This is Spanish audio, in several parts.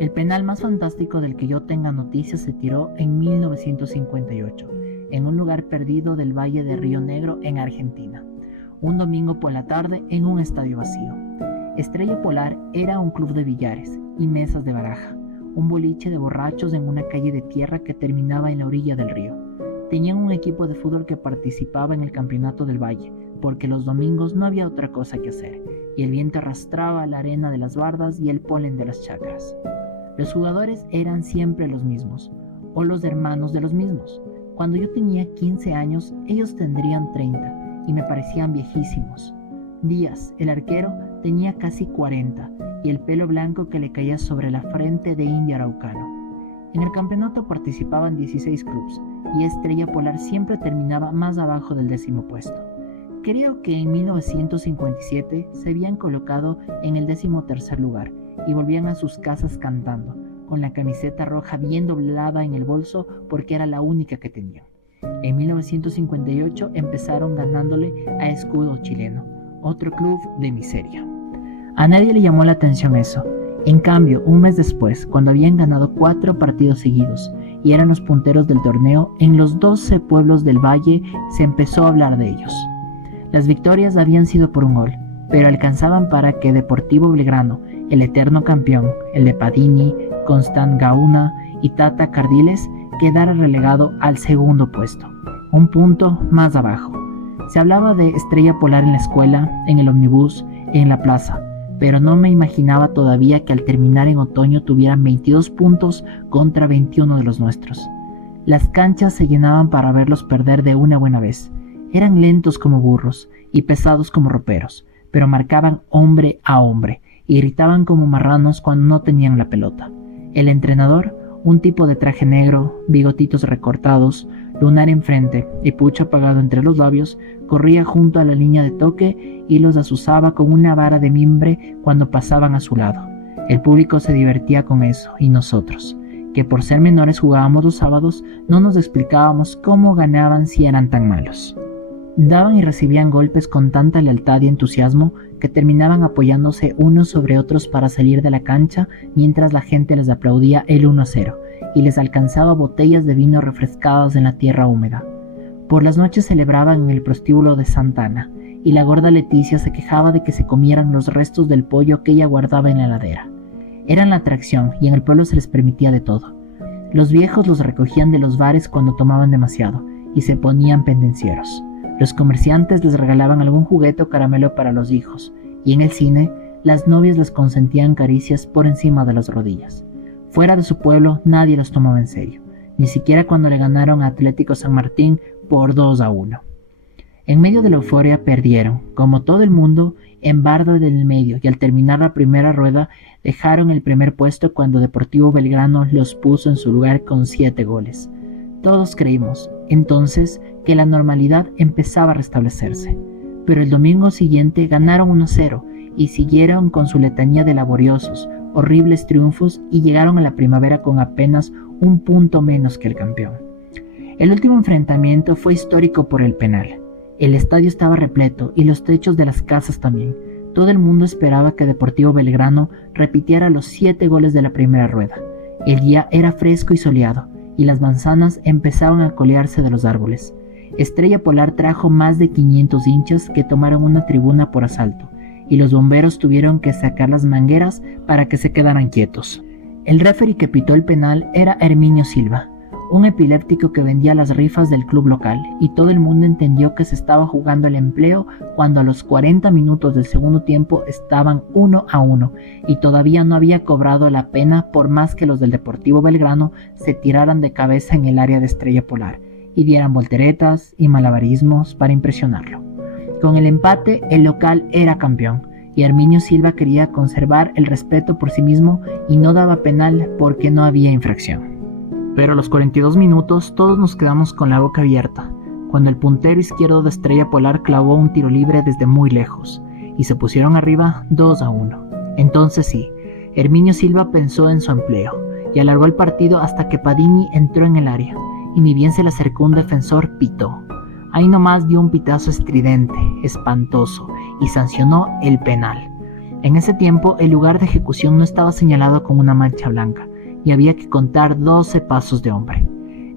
El penal más fantástico del que yo tenga noticias se tiró en 1958, en un lugar perdido del Valle de Río Negro, en Argentina. Un domingo por la tarde en un estadio vacío. Estrella Polar era un club de billares y mesas de baraja, un boliche de borrachos en una calle de tierra que terminaba en la orilla del río. Tenían un equipo de fútbol que participaba en el campeonato del valle, porque los domingos no había otra cosa que hacer, y el viento arrastraba la arena de las bardas y el polen de las chacras. Los jugadores eran siempre los mismos, o los hermanos de los mismos. Cuando yo tenía 15 años, ellos tendrían 30, y me parecían viejísimos. Díaz, el arquero, tenía casi 40, y el pelo blanco que le caía sobre la frente de indio araucano. En el campeonato participaban 16 clubes, y Estrella Polar siempre terminaba más abajo del 10º puesto. Creo que en 1957 se habían colocado en el 13º lugar, y volvían a sus casas cantando, con la camiseta roja bien doblada en el bolso porque era la única que tenían. En 1958 empezaron ganándole a Escudo Chileno, otro club de miseria. A nadie le llamó la atención eso. En cambio, un mes después, cuando habían ganado 4 partidos seguidos y eran los punteros del torneo, en los 12 pueblos del valle se empezó a hablar de ellos. Las victorias habían sido por un gol, pero alcanzaban para que Deportivo Belgrano, el eterno campeón, el de Padini, Constant Gauna y Tata Cardiles, quedara relegado al 2º puesto, un punto más abajo. Se hablaba de Estrella Polar en la escuela, en el ómnibus, en la plaza, pero no me imaginaba todavía que al terminar en otoño tuvieran 22 puntos contra 21 de los nuestros. Las canchas se llenaban para verlos perder de una buena vez. Eran lentos como burros y pesados como roperos, pero marcaban hombre a hombre y gritaban como marranos cuando no tenían la pelota. El entrenador, un tipo de traje negro, bigotitos recortados, lunar enfrente y pucho apagado entre los labios, corría junto a la línea de toque y los azuzaba con una vara de mimbre cuando pasaban a su lado. El público se divertía con eso, y nosotros, que por ser menores jugábamos los sábados, no nos explicábamos cómo ganaban si eran tan malos. Daban y recibían golpes con tanta lealtad y entusiasmo que terminaban apoyándose unos sobre otros para salir de la cancha mientras la gente les aplaudía el 1-0 y les alcanzaba botellas de vino refrescadas en la tierra húmeda. Por las noches celebraban en el prostíbulo de Santa Ana y la gorda Leticia se quejaba de que se comieran los restos del pollo que ella guardaba en la heladera. Eran la atracción y en el pueblo se les permitía de todo. Los viejos los recogían de los bares cuando tomaban demasiado y se ponían pendencieros. Los comerciantes les regalaban algún juguete o caramelo para los hijos, y en el cine, las novias les consentían caricias por encima de las rodillas. Fuera de su pueblo, nadie los tomaba en serio, ni siquiera cuando le ganaron a Atlético San Martín por 2-1. En medio de la euforia perdieron, como todo el mundo, en barda del medio, y al terminar la primera rueda, dejaron el primer puesto cuando Deportivo Belgrano los puso en su lugar con 7 goles. Todos creímos, entonces, que la normalidad empezaba a restablecerse, pero el domingo siguiente ganaron 1-0 y siguieron con su letanía de laboriosos, horribles triunfos y llegaron a la primavera con apenas un punto menos que el campeón. El último enfrentamiento fue histórico por el penal. El estadio estaba repleto y los techos de las casas también. Todo el mundo esperaba que Deportivo Belgrano repitiera los 7 goles de la primera rueda. El día era fresco y soleado y las manzanas empezaban a colearse de los árboles. Estrella Polar trajo más de 500 hinchas que tomaron una tribuna por asalto, y los bomberos tuvieron que sacar las mangueras para que se quedaran quietos. El referee que pitó el penal era Herminio Silva, un epiléptico que vendía las rifas del club local, y todo el mundo entendió que se estaba jugando el empleo cuando a los 40 minutos del segundo tiempo estaban 1-1 y todavía no había cobrado la pena por más que los del Deportivo Belgrano se tiraran de cabeza en el área de Estrella Polar y dieran volteretas y malabarismos para impresionarlo. Con el empate, el local era campeón, y Herminio Silva quería conservar el respeto por sí mismo y no daba penal porque no había infracción. Pero a los 42 minutos todos nos quedamos con la boca abierta, cuando el puntero izquierdo de Estrella Polar clavó un tiro libre desde muy lejos, y se pusieron arriba 2-1. Entonces sí, Herminio Silva pensó en su empleo, y alargó el partido hasta que Padini entró en el área, y ni bien se le acercó un defensor, pitó. Ahí nomás dio un pitazo estridente, espantoso, y sancionó el penal. En ese tiempo, el lugar de ejecución no estaba señalado con una mancha blanca y había que contar 12 pasos de hombre.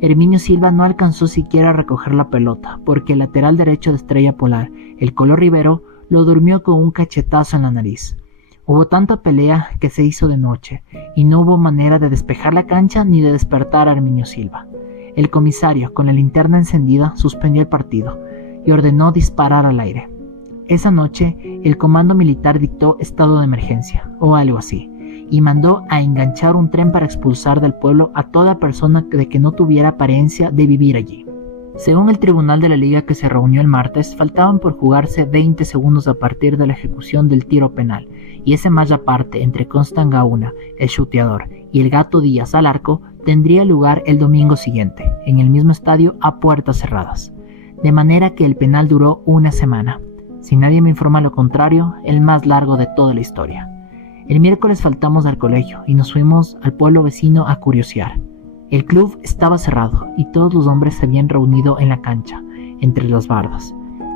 Herminio Silva no alcanzó siquiera a recoger la pelota porque el lateral derecho de Estrella Polar, el Colo Rivero, lo durmió con un cachetazo en la nariz. Hubo tanta pelea que se hizo de noche y no hubo manera de despejar la cancha ni de despertar a Herminio Silva. El comisario, con la linterna encendida, suspendió el partido y ordenó disparar al aire. Esa noche, el comando militar dictó estado de emergencia, o algo así, y mandó a enganchar un tren para expulsar del pueblo a toda persona de que no tuviera apariencia de vivir allí. Según el tribunal de la liga que se reunió el martes, faltaban por jugarse 20 segundos a partir de la ejecución del tiro penal, y ese match aparte entre Constant Gauna, el chuteador, y el Gato Díaz al arco tendría lugar el domingo siguiente, en el mismo estadio a puertas cerradas. De manera que el penal duró una semana. Si nadie me informa lo contrario, el más largo de toda la historia. El miércoles faltamos al colegio y nos fuimos al pueblo vecino a curiosear. El club estaba cerrado y todos los hombres se habían reunido en la cancha, entre las bardas.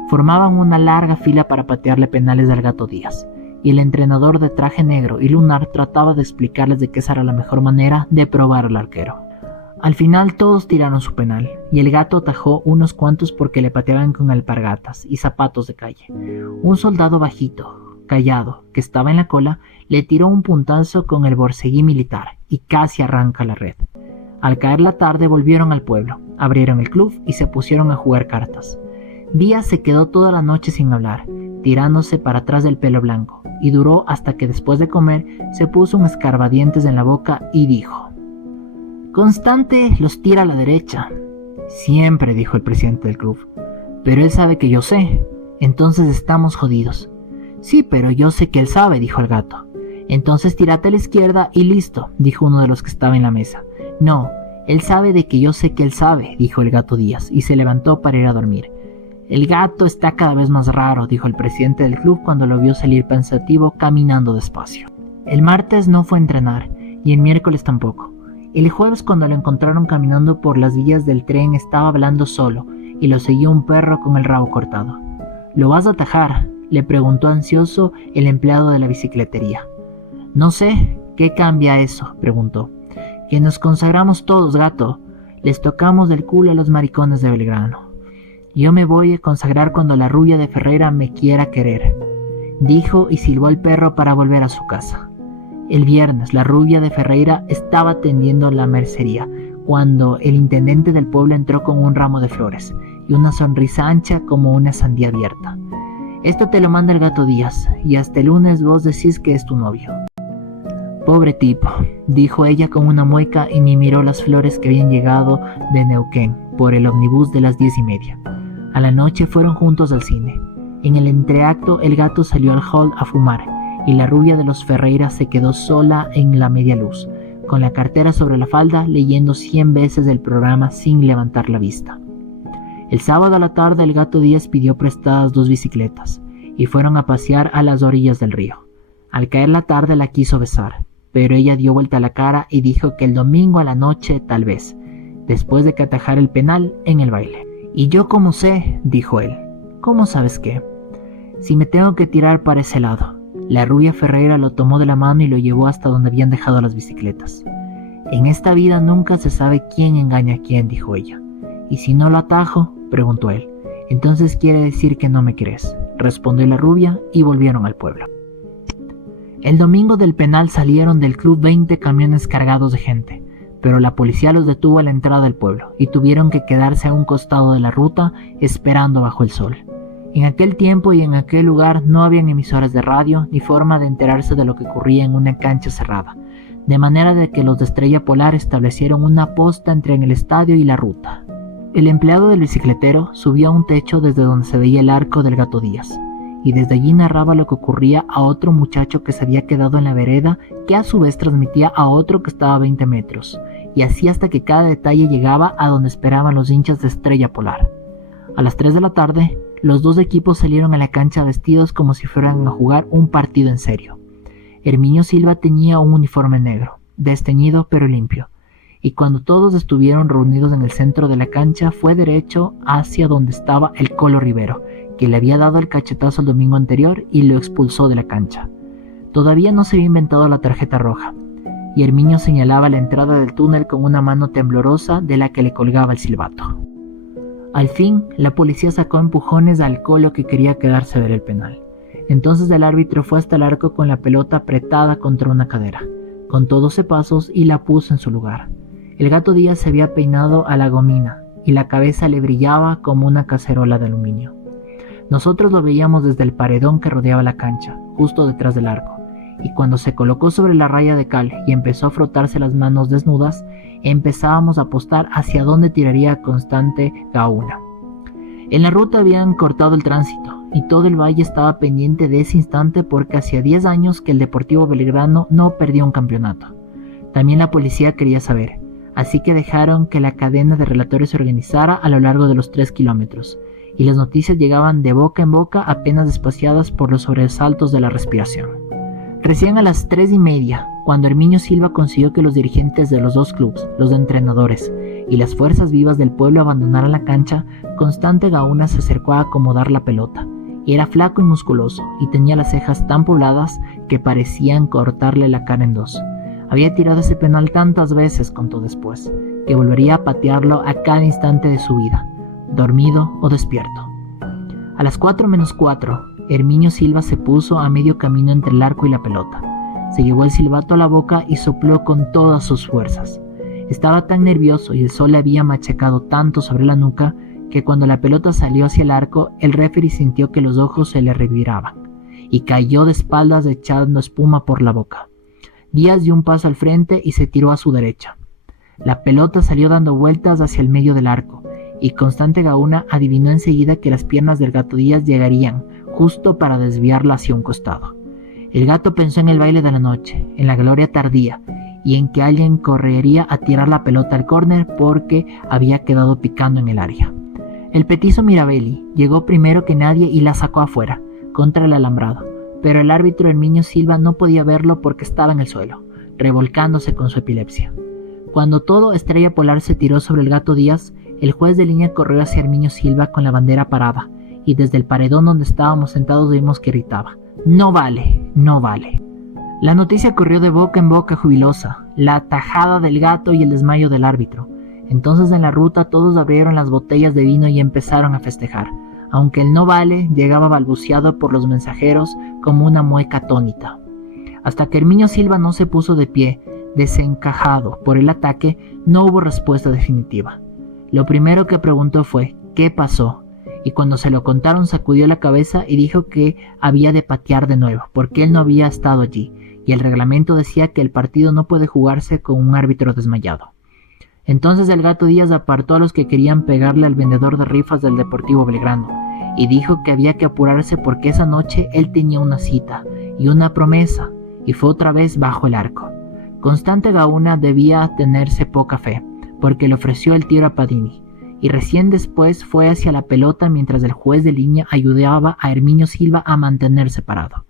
Formaban una larga fila para patearle penales al Gato Díaz, y el entrenador de traje negro y lunar trataba de explicarles de que esa era la mejor manera de probar al arquero. Al final todos tiraron su penal, y el Gato atajó unos cuantos porque le pateaban con alpargatas y zapatos de calle. Un soldado bajito, callado, que estaba en la cola, le tiró un puntazo con el borceguí militar y casi arranca la red. Al caer la tarde volvieron al pueblo, abrieron el club y se pusieron a jugar cartas. Díaz se quedó toda la noche sin hablar, tirándose para atrás del pelo blanco, y duró hasta que después de comer se puso un escarbadientes en la boca y dijo: «Constante los tira a la derecha». «Siempre», dijo el presidente del club. «Pero él sabe que yo sé, entonces estamos jodidos». «Sí, pero yo sé que él sabe», dijo el Gato. «Entonces tírate a la izquierda y listo», dijo uno de los que estaba en la mesa. «No, él sabe de que yo sé que él sabe», dijo el Gato Díaz, y se levantó para ir a dormir. «El Gato está cada vez más raro», dijo el presidente del club cuando lo vio salir pensativo caminando despacio. El martes no fue a entrenar, y el miércoles tampoco. El jueves, cuando lo encontraron caminando por las vías del tren, estaba hablando solo, y lo seguía un perro con el rabo cortado. «¿Lo vas a atajar?», le preguntó ansioso el empleado de la bicicletería. «No sé, ¿qué cambia eso?», preguntó. «Que nos consagramos todos, Gato. Les tocamos del culo a los maricones de Belgrano. Yo me voy a consagrar cuando la rubia de Ferreira me quiera querer», dijo y silbó al perro para volver a su casa. El viernes, la rubia de Ferreira estaba tendiendo la mercería cuando el intendente del pueblo entró con un ramo de flores y una sonrisa ancha como una sandía abierta. «Esto te lo manda el Gato Díaz, y hasta el lunes vos decís que es tu novio». «Pobre tipo», dijo ella con una mueca y me miró las flores que habían llegado de Neuquén por el ómnibus de las 10:30. A la noche fueron juntos al cine. En el entreacto el Gato salió al hall a fumar y la rubia de los Ferreira se quedó sola en la media luz, con la cartera sobre la falda, leyendo 100 veces el programa sin levantar la vista. El sábado a la tarde el Gato Díaz pidió prestadas 2 bicicletas y fueron a pasear a las orillas del río. Al caer la tarde la quiso besar, pero ella dio vuelta la cara y dijo que el domingo a la noche tal vez, después de que atajara el penal en el baile. «¿Y yo cómo sé?», dijo él. «¿Cómo sabes qué?». «Si me tengo que tirar para ese lado». La rubia Ferreira lo tomó de la mano y lo llevó hasta donde habían dejado las bicicletas. «En esta vida nunca se sabe quién engaña a quién», dijo ella. «¿Y si no lo atajo?», preguntó él. «Entonces quiere decir que no me crees», respondió la rubia y volvieron al pueblo. El domingo del penal salieron del club 20 camiones cargados de gente, pero la policía los detuvo a la entrada del pueblo y tuvieron que quedarse a un costado de la ruta esperando bajo el sol. En aquel tiempo y en aquel lugar no habían emisoras de radio ni forma de enterarse de lo que ocurría en una cancha cerrada, de manera de que los de Estrella Polar establecieron una posta entre el estadio y la ruta. El empleado del bicicletero subió a un techo desde donde se veía el arco del Gato Díaz, y desde allí narraba lo que ocurría a otro muchacho que se había quedado en la vereda, que a su vez transmitía a otro que estaba a 20 metros, y así hasta que cada detalle llegaba a donde esperaban los hinchas de Estrella Polar. A las 3 de la tarde, los 2 equipos salieron a la cancha vestidos como si fueran a jugar un partido en serio. Herminio Silva tenía un uniforme negro, desteñido pero limpio, y cuando todos estuvieron reunidos en el centro de la cancha fue derecho hacia donde estaba el Colo Rivero, que le había dado el cachetazo el domingo anterior y lo expulsó de la cancha. Todavía no se había inventado la tarjeta roja, y Herminio señalaba la entrada del túnel con una mano temblorosa de la que le colgaba el silbato. Al fin, la policía sacó empujones al Colo, que quería quedarse a ver el penal. Entonces el árbitro fue hasta el arco con la pelota apretada contra una cadera. Contó 12 pasos y la puso en su lugar. El Gato Díaz se había peinado a la gomina y la cabeza le brillaba como una cacerola de aluminio. Nosotros lo veíamos desde el paredón que rodeaba la cancha, justo detrás del arco, y cuando se colocó sobre la raya de cal y empezó a frotarse las manos desnudas, empezábamos a apostar hacia dónde tiraría Constante Gauna. En la ruta habían cortado el tránsito y todo el valle estaba pendiente de ese instante porque hacía 10 años que el Deportivo Belgrano no perdía un campeonato. También la policía quería saber, así que dejaron que la cadena de relatores se organizara a lo largo de los 3 kilómetros, y las noticias llegaban de boca en boca apenas despaciadas por los sobresaltos de la respiración. Recién a las 3:30, cuando Herminio Silva consiguió que los dirigentes de los dos clubes, los entrenadores y las fuerzas vivas del pueblo abandonaran la cancha, Constante Gauna se acercó a acomodar la pelota. Era flaco y musculoso, y tenía las cejas tan pobladas que parecían cortarle la cara en dos. Había tirado ese penal tantas veces, contó después, que volvería a patearlo a cada instante de su vida, dormido o despierto. A las 4:04, Herminio Silva se puso a medio camino entre el arco y la pelota. Se llevó el silbato a la boca y sopló con todas sus fuerzas. Estaba tan nervioso y el sol le había machacado tanto sobre la nuca que cuando la pelota salió hacia el arco, el referee sintió que los ojos se le reviraban y cayó de espaldas echando espuma por la boca. Díaz dio un paso al frente y se tiró a su derecha. La pelota salió dando vueltas hacia el medio del arco y Constante Gauna adivinó enseguida que las piernas del Gato Díaz llegarían justo para desviarla hacia un costado. El Gato pensó en el baile de la noche, en la gloria tardía y en que alguien correría a tirar la pelota al córner porque había quedado picando en el área. El petizo Mirabelli llegó primero que nadie y la sacó afuera, contra el alambrado, pero el árbitro Herminio Silva no podía verlo porque estaba en el suelo, revolcándose con su epilepsia. Cuando todo Estrella Polar se tiró sobre el Gato Díaz, el juez de línea corrió hacia Herminio Silva con la bandera parada, y desde el paredón donde estábamos sentados vimos que gritaba: «¡No vale! ¡No vale!». La noticia corrió de boca en boca jubilosa, la tajada del Gato y el desmayo del árbitro. Entonces en la ruta todos abrieron las botellas de vino y empezaron a festejar, aunque el «no vale» llegaba balbuceado por los mensajeros como una mueca atónita. Hasta que Herminio Silva no se puso de pie, desencajado por el ataque, no hubo respuesta definitiva. Lo primero que preguntó fue «¿qué pasó?», y cuando se lo contaron sacudió la cabeza y dijo que había de patear de nuevo, porque él no había estado allí, y el reglamento decía que el partido no puede jugarse con un árbitro desmayado. Entonces el Gato Díaz apartó a los que querían pegarle al vendedor de rifas del Deportivo Belgrano, y dijo que había que apurarse porque esa noche él tenía una cita y una promesa, y fue otra vez bajo el arco. Constante Gauna debía tenerse poca fe, porque le ofreció el tiro a Padini, y recién después fue hacia la pelota mientras el juez de línea ayudaba a Herminio Silva a mantenerse parado.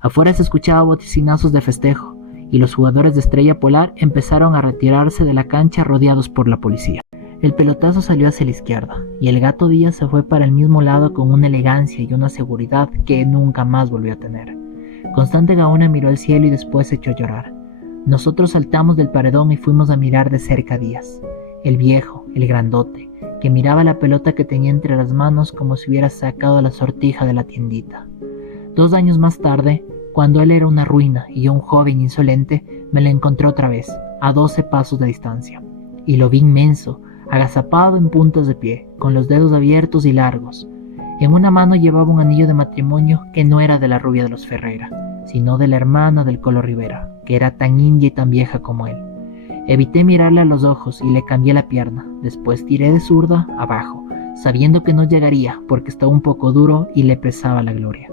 Afuera se escuchaba bocinazos de festejo, y los jugadores de Estrella Polar empezaron a retirarse de la cancha rodeados por la policía. El pelotazo salió hacia la izquierda, y el Gato Díaz se fue para el mismo lado con una elegancia y una seguridad que nunca más volvió a tener. Constante Gauna miró al cielo y después se echó a llorar. Nosotros saltamos del paredón y fuimos a mirar de cerca a Díaz, el viejo, el grandote, que miraba la pelota que tenía entre las manos como si hubiera sacado la sortija de la tiendita. 2 años más tarde, cuando él era una ruina y yo un joven insolente, me lo encontré otra vez, a 12 pasos de distancia, y lo vi inmenso, agazapado en puntas de pie, con los dedos abiertos y largos. En una mano llevaba un anillo de matrimonio que no era de la rubia de los Ferreira, sino de la hermana del Colo Rivera, que era tan india y tan vieja como él. Evité mirarle a los ojos y le cambié la pierna, después tiré de zurda abajo, sabiendo que no llegaría porque estaba un poco duro y le pesaba la gloria.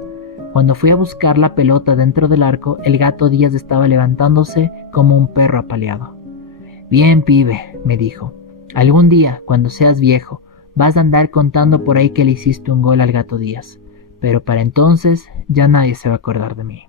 Cuando fui a buscar la pelota dentro del arco, el Gato Díaz estaba levantándose como un perro apaleado. «Bien, pibe», me dijo, «algún día, cuando seas viejo, vas a andar contando por ahí que le hiciste un gol al Gato Díaz, pero para entonces ya nadie se va a acordar de mí».